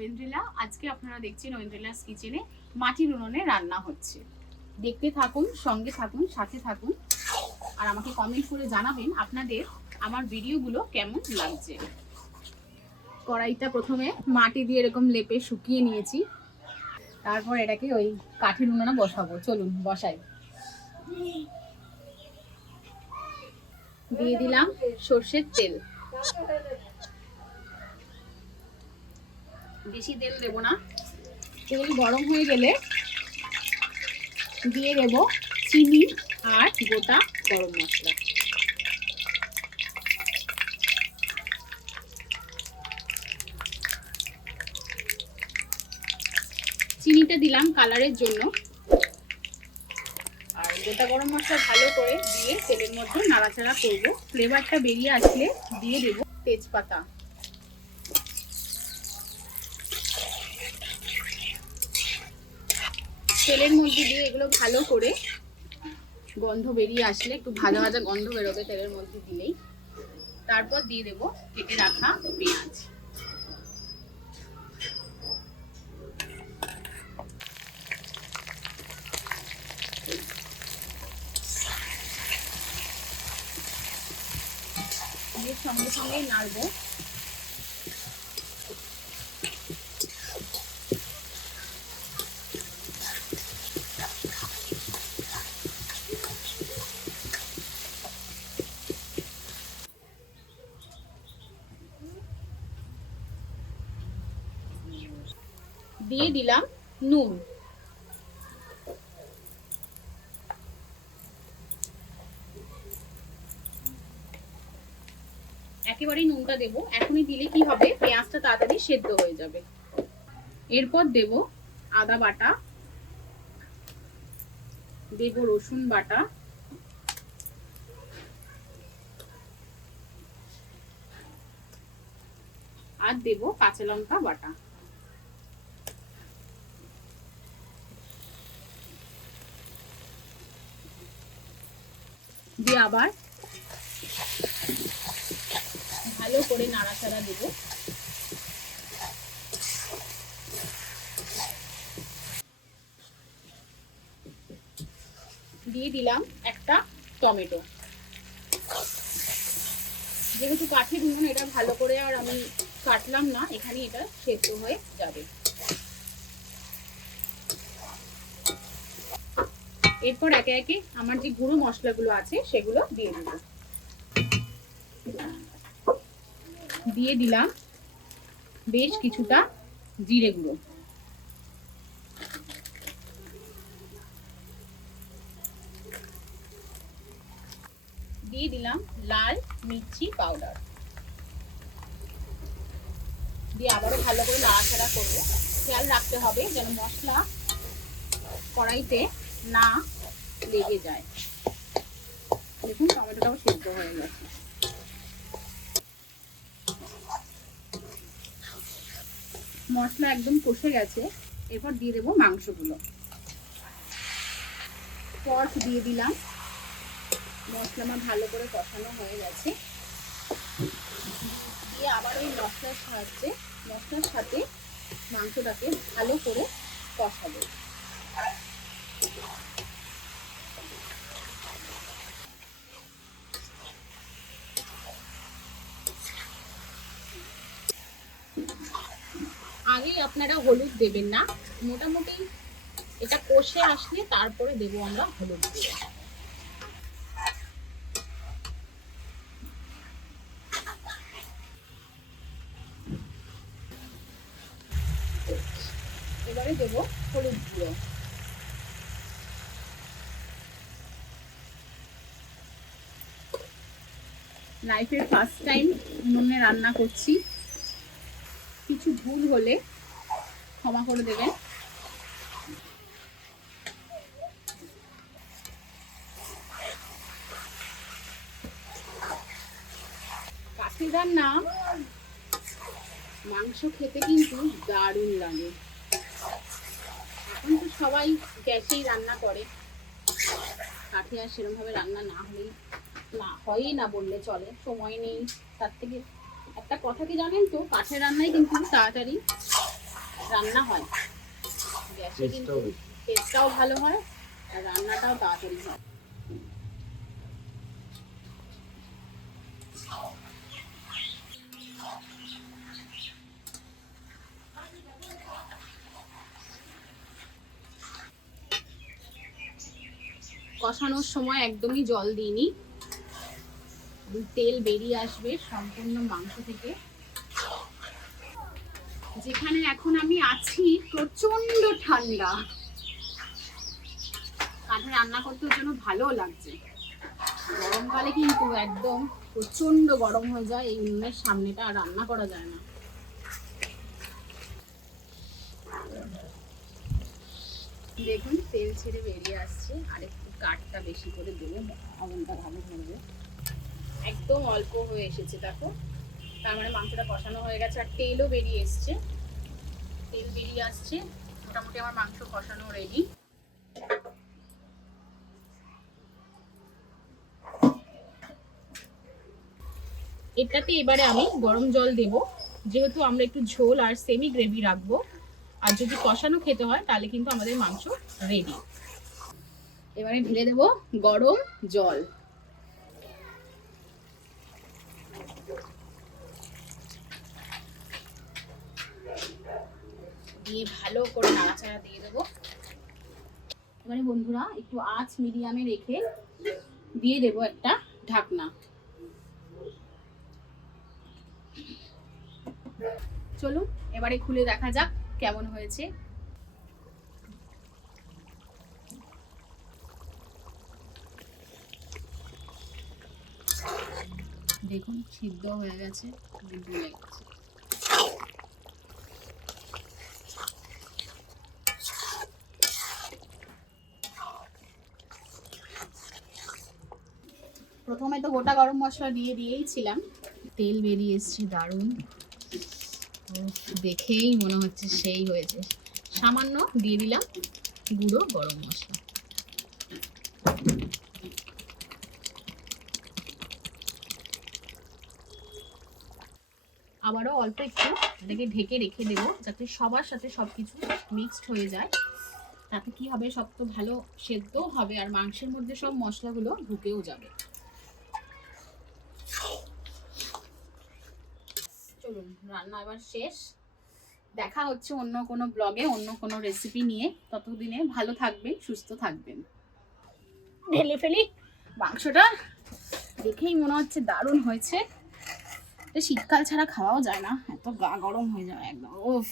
ঐন্দ্রিলা। আজকে আপনারা দেখছেন ঐন্দ্রিলাস কিচেনে মাটির উনুনে রান্না হচ্ছে। দেখতে থাকুন, সঙ্গে থাকুন, সাথে থাকুন, আর আমাকে কমেন্ট করে জানাবেন আপনাদের আমার ভিডিওগুলো কেমন লাগছে। কড়াইটা প্রথমে মাটি দিয়ে এরকম লেপে শুকিয়ে নিয়েছি, তারপর এটাকে ওই কাঠের উনুনে বসাবো। চলুন বসাই। দিয়ে দিলাম সর্ষের তেল, বেশি তেল দেব না। তেল গরম হয়ে গেলে দিয়ে দেব চিনি আর গোটা গরম মশলা। চিনিটা দিলাম কালারের জন্য, আর গোটা গরম মশলা ভালো করে দিয়ে তেলের মধ্যে নাড়াচাড়া করব। ফ্লেভারটা বেরিয়ে আসলে দিয়ে দেব তেজপাতা। তেলের মধ্যে দিয়ে এগুলো ভালো করে গন্ধ বেরিয়ে আসলে, একটু ভাজা ভাজা গন্ধ বেরোবে তেলের মধ্যে দিলেই, তারপর দিয়ে দেব কেটে রাখা পেঁয়াজ। দিয়ে সঙ্গে সঙ্গেই নাড়বো। দিয়ে দিলাম নুন। একেবারেই নুনটা দেব, এখনই দিলে কি হবে, পেঁয়াজটা তাড়াতাড়ি সেদ্ধ হয়ে যাবে। এরপর দেব আদা বাটা, দেব রসুন বাটা, আর দেব কাঁচা লঙ্কা বাটা। দিয়ে আবার ভালো করে নাড়াচাড়া দেব। দিয়ে দিলাম একটা টমেটো। যেহেতু কাঠের উনুন, এটা ভালো করে আর আমি কাটলাম না, এখানে এটা সেদ্ধ হয়ে যাবে। এরপর একে একে আমার যে গুঁড়ো মশলাগুলো আছে সেগুলো দিয়ে দেব। দিয়ে দিলাম বেশ কিছুটা জিরে গুঁড়ো, দিয়ে দিলাম লাল মির্চি পাউডার। দিয়ে আবারও ভালো করে নাড়াচাড়া করব। খেয়াল রাখতে হবে যেন মশলা কড়াইতে না লেগে যায়। দেখুন টমেটোটাও সেদ্ধ হয়ে গেছে। মশলা একদম কষে গেছে, এরপর দিয়ে দেবো মাংসগুলো। পট দিয়ে দিলাম। মশলা আমার ভালো করে কষানো হয়ে গেছে। দিয়ে আবার ওই মশলার সাথে মাংসটাকে ভালো করে কষাবো। আগে আপনারা হলুদ দেবেন না, মোটামুটি এটা কষে আসলে তারপরে দেবো আমরা হলুদ দিয়ে। এবারে দেব হলুদ গুঁড়ো। লাইফের ফার্স্ট টাইম উনুনে রান্না করছি, কিছু ভুল হলে ক্ষমা করে দেবেন। কাঠের রান্না মাংস খেতে কিন্তু দারুণ লাগে। এখন তো সবাই গ্যাসেই রান্না করে, কাঠে আর সেরকম ভাবে রান্না না হয়ই না বললে চলে, সময় নেই। তার থেকে একটা কথা কি জানেন তো, কাঠের রান্নায় কিন্তু তাড়াতাড়ি রান্না হয়। গ্যাসে কিন্তু টেস্টটাও ভালো হয় আর রান্নাটাও তাড়াতাড়ি হয়। কষানোর সময় একদমই জল দিইনি, তেল বেরিয়ে আসবে সম্পূর্ণ মাংস থেকে। যেখানে এখন আমি আছি প্রচন্ড ঠান্ডা, কাঠে রান্না করতে ওর জন্য ভালো লাগছে। গরমকালে কিন্তু একদম প্রচন্ড গরম হয়ে যায়, এই উনুনের সামনেটা আর রান্না করা যায় না। দেখুন তেল ছেড়ে বেরিয়ে আসছে, আর একটু কাঠটা বেশি করে দেবো, আগুনটা ভালো ধরবে। একদম অল্প হয়ে এসেছে দেখো, তার মানে মাংসটা কষানো হয়ে গেছে আর তেলও বেরিয়ে এসছে। তেল বেরিয়ে আসছে, মোটামুটি আমার মাংস কষানো রেডি। এটাতে এবারে আমি গরম জল দেব, যেহেতু আমরা একটু ঝোল আর সেমি গ্রেভি রাখবো। আর যদি কষানো খেতে হয় তাহলে কিন্তু আমাদের মাংস রেডি। এবারে ঢেলে দেব গরম জল। দিয়ে ভালো করে নাড়াচাড়া দিয়ে দেবো। এবারে বন্ধুরা একটু আঁচ মিডিয়ামে রেখে দিয়ে দেব একটা ঢাকনা। চলুন এবারে খুলে দেখা যাক কেমন হয়েছে। দেখুন সিদ্ধ হয়ে গেছে, গলে গেছে। প্রথমে তো গোটা গরম মশলা দিয়েইছিলাম, তেল বেরিয়ে এসছে দারুণ, দেখেই মনে হচ্ছে সেই হয়েছে। সামান্য দিয়ে দিলাম গুঁড়ো গরম মশলা। আবারও অল্প একটু এটাকে ঢেকে রেখে দেবো, যাতে সবার সাথে সবকিছু মিক্সড হয়ে যায়। তাতে কি হবে, সব তো ভালো সেদ্ধ হবে আর মাংসের মধ্যে সব মশলাগুলো ঢুকেও যাবে। চলুন রান্না এবার শেষ, দেখা হচ্ছে অন্য কোনো ব্লগে অন্য কোনো রেসিপি নিয়ে। ততদিনে ভালো থাকবেন, সুস্থ থাকবেন। ঢেলে ফেলি মাংসটা, দেখেই মনে হচ্ছে দারুণ হয়েছে। শীতকাল ছাড়া খাওয়াও যায় না, এত গা গরম হয়ে যায় একদম। ওফ।